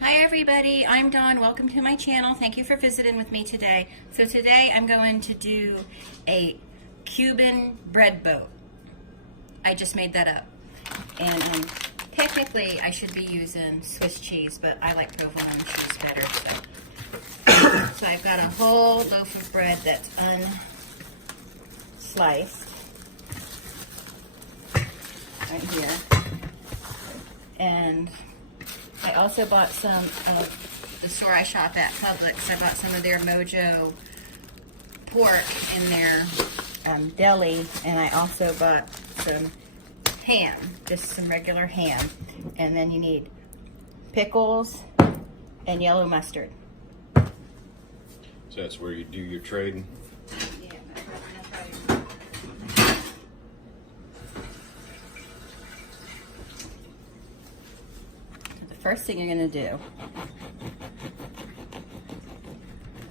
Hi everybody, I'm Dawn. Welcome to my channel. Thank you for visiting with me today. So today I'm going to do a Cuban bread boat. I just made that up. And technically I should be using Swiss cheese, but I like provolone cheese better. So I've got a whole loaf of bread that's unsliced right here. And I also bought some of the store I shop at, Publix. I bought some of their Mojo pork in their deli, and I also bought some ham, just some regular ham. And then you need pickles and yellow mustard. So that's where you do your trading? Yeah, that's what I'm gonna try to do. First thing you're going to do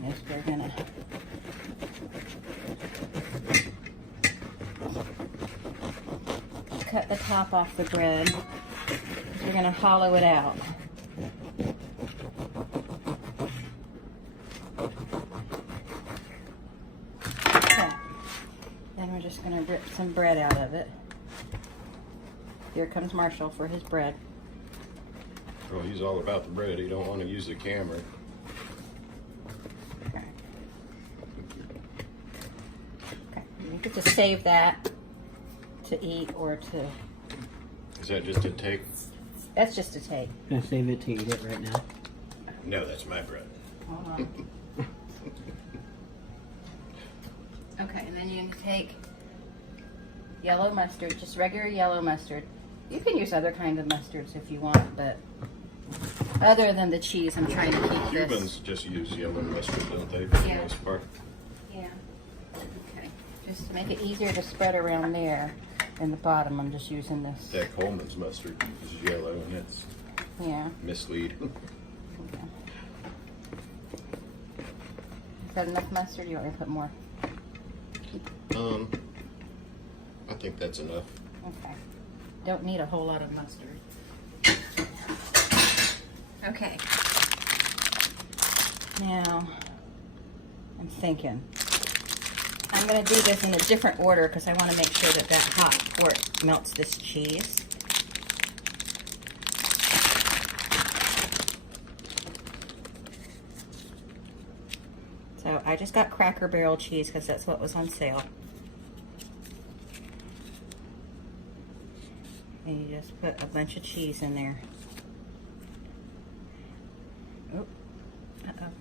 is we're going to cut the top off the bread. We're going to hollow it out. Okay. Then we're just going to rip some bread out of it. Here comes Marshall for his bread. Well, he's all about the bread. He don't want to use the camera. Okay. Okay. You get to save that to eat or to... Is that just a take? That's just a take. Gonna save it to eat it right now. No, that's my bread. Hold on. Okay, and then you take yellow mustard, just regular yellow mustard. You can use other kinds of mustards if you want, but other than the cheese, I'm trying to keep this. Cubans just use yellow mustard, don't they, for the Yeah. most part? Yeah. Okay. Just to make it easier to spread around there in the bottom, I'm just using this. That Coleman's mustard is yellow, and it's Yeah. mislead. Okay. Is that enough mustard? You want me to put more? I think that's enough. Okay. Don't need a whole lot of mustard. Okay. Now, I'm thinking. I'm going to do this in a different order because I want to make sure that that hot pork melts this cheese. So I just got Cracker Barrel cheese because that's what was on sale. And you just put a bunch of cheese in there. Oh, uh-oh.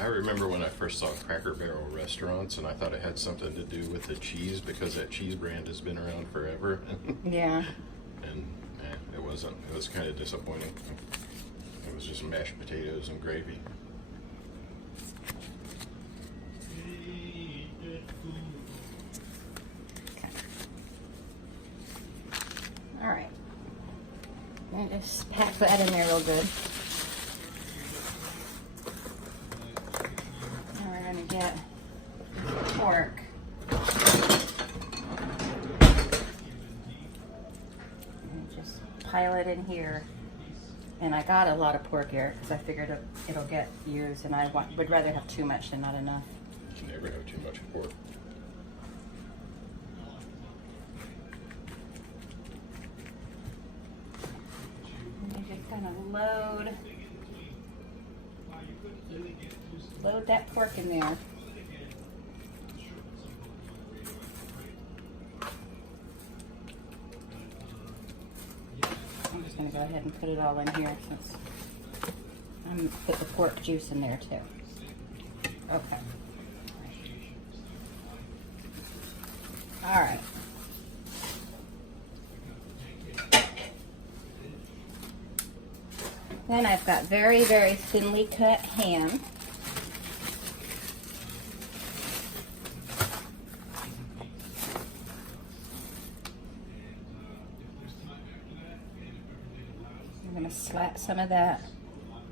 I remember when I first saw Cracker Barrel restaurants, and I thought it had something to do with the cheese because that cheese brand has been around forever. Yeah. And it wasn't. It was kind of disappointing. It was just mashed potatoes and gravy. All right. And just pack that in there real good. Now we're going to get pork. And just pile it in here. And I got a lot of pork here because I figured it'll get used, and I would rather have too much than not enough. You can never have too much pork. And you're just gonna load that pork in there. I'm just gonna go ahead and put it all in here since I'm gonna put the pork juice in there too. Okay. All right. Then I've got very, very thinly cut ham. I'm going to slap some of that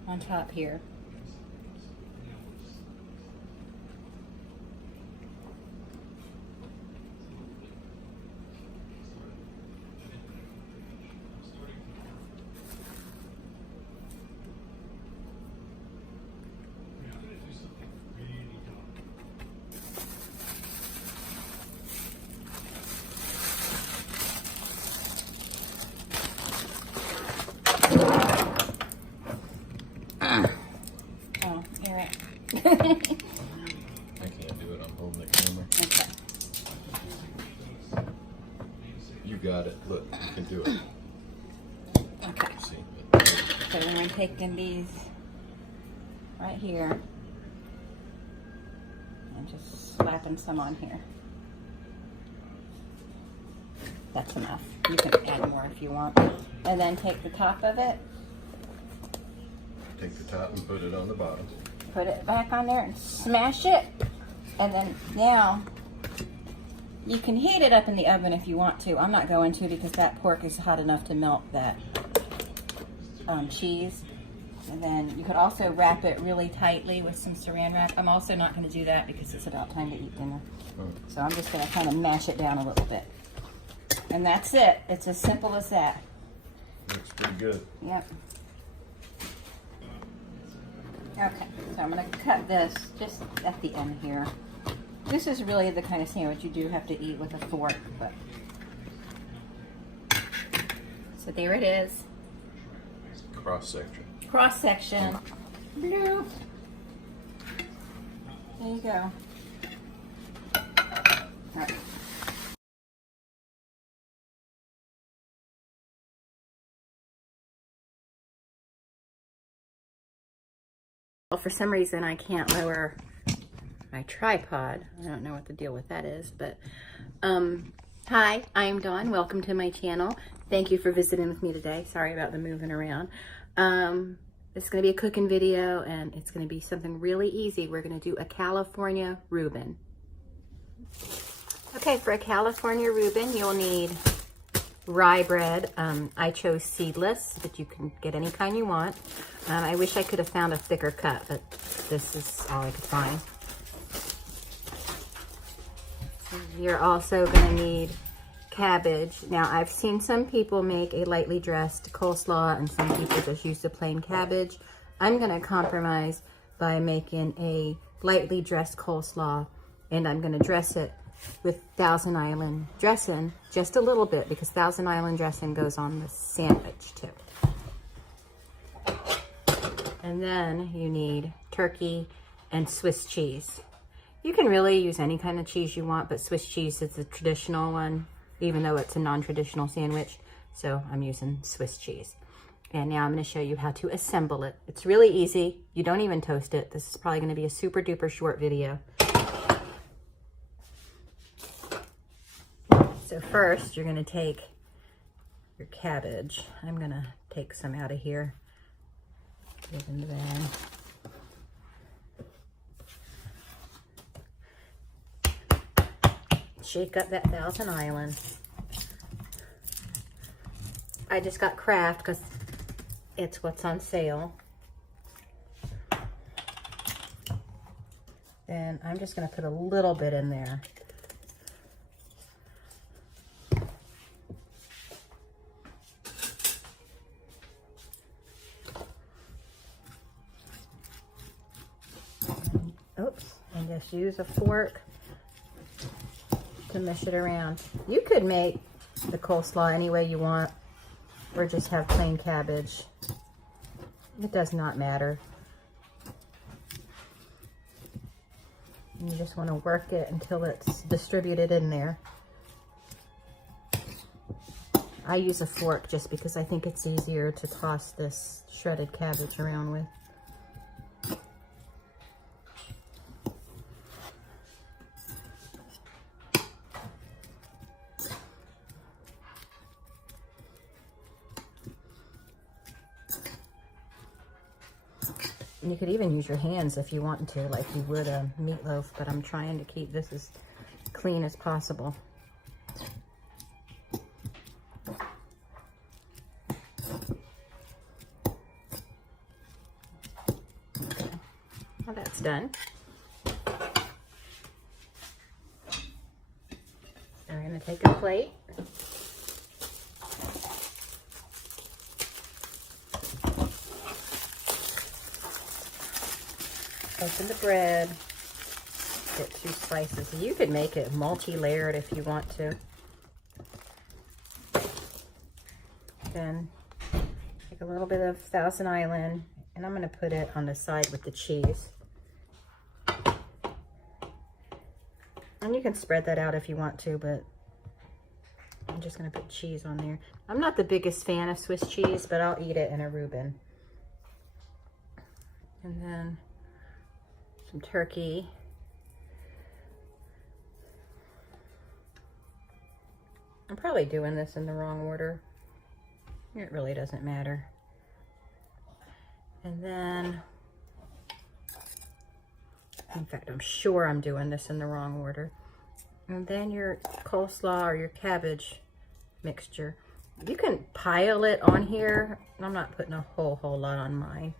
on top here. got it. Look, you can do it. Okay. See? So then we're taking these right here and just slapping some on here. That's enough. You can add more if you want. And then take the top of it, Take the top and put it on the bottom. put it back on there and smash it. And then now you can heat it up in the oven if you want to. I'm not going to because that pork is hot enough to melt that cheese. And then you could also wrap it really tightly with some saran wrap. I'm also not going to do that because it's about time to eat dinner. So I'm just going to kind of mash it down a little bit. And that's it. It's as simple as that. Looks pretty good. Yep. Okay, so I'm going to cut this just at the end here. This is really the kind of sandwich you do have to eat with a fork, but. So there it is. Cross section. Cross section. Bloop. There you go. All right. Well, for some reason I can't lower my tripod. I don't know what the deal with that is, but hi, I'm Dawn. Welcome to my channel. Thank you for visiting with me today. Sorry about the moving around. This is going to be a cooking video, and it's going to be something really easy. We're going to do a California Reuben. Okay, for a California Reuben, you'll need rye bread. I chose seedless, but you can get any kind you want. I wish I could have found a thicker cut, but this is all I could find. You're also going to need cabbage. Now, I've seen some people make a lightly dressed coleslaw, and some people just use the plain cabbage. I'm going to compromise by making a lightly dressed coleslaw, and I'm going to dress it with Thousand Island dressing just a little bit, because Thousand Island dressing goes on the sandwich too. And then you need turkey and Swiss cheese. You can really use any kind of cheese you want, but Swiss cheese is the traditional one, even though it's a non-traditional sandwich. So I'm using Swiss cheese. And now I'm going to show you how to assemble it. It's really easy. You don't even toast it. This is probably going to be a super duper short video. So first, you're going to take your cabbage. I'm going to take some out of here. Put it in there. Shake up that Thousand Island. I just got Kraft because it's what's on sale. Then I'm just going to put a little bit in there. Oops, and just use a fork to mush it around. You could make the coleslaw any way you want, or just have plain cabbage. It does not matter. You just want to work it until it's distributed in there. I use a fork just because I think it's easier to toss this shredded cabbage around with. You could even use your hands if you want to, like you would a meatloaf, but I'm trying to keep this as clean as possible. Well, that's done. We're going to take a plate. Open the bread, get 2 slices. You could make it multi-layered if you want to. Then take a little bit of Thousand Island, and I'm going to put it on the side with the cheese. And you can spread that out if you want to, but I'm just gonna put cheese on there. I'm not the biggest fan of Swiss cheese, but I'll eat it in a Reuben. And then some turkey. I'm probably doing this in the wrong order. It really doesn't matter. And then, in fact, I'm sure I'm doing this in the wrong order. And then your coleslaw or your cabbage mixture. You can pile it on here. I'm not putting a whole lot on mine.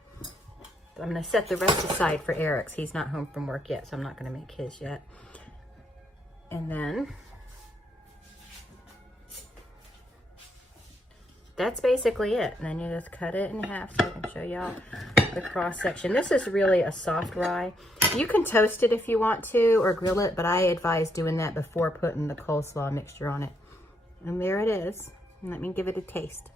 But I'm gonna set the rest aside for Eric's. He's not home from work yet, so I'm not gonna make his yet. And then, that's basically it. And then you just cut it in half so I can show y'all the cross section. This is really a soft rye. You can toast it if you want to or grill it, but I advise doing that before putting the coleslaw mixture on it. And there it is. And let me give it a taste.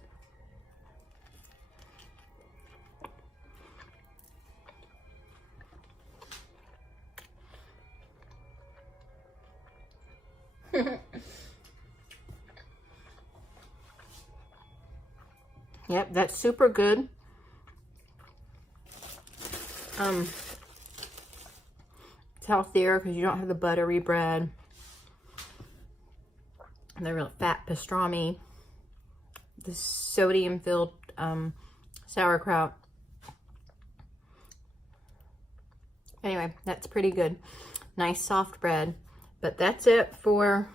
Yep, that's super good. It's healthier because you don't have the buttery bread and the real fat pastrami, the sodium-filled sauerkraut. Anyway, that's pretty good. Nice soft bread. But that's it for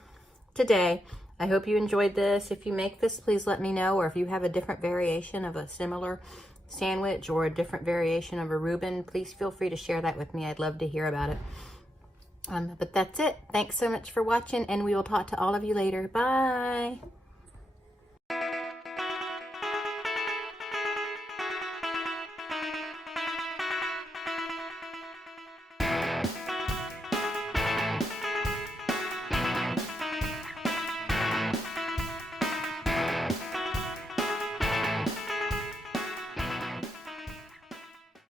today. I hope you enjoyed this. If you make this, please let me know. Or if you have a different variation of a similar sandwich or a different variation of a Reuben, please feel free to share that with me. I'd love to hear about it. But that's it. Thanks so much for watching, and we will talk to all of you later. Bye.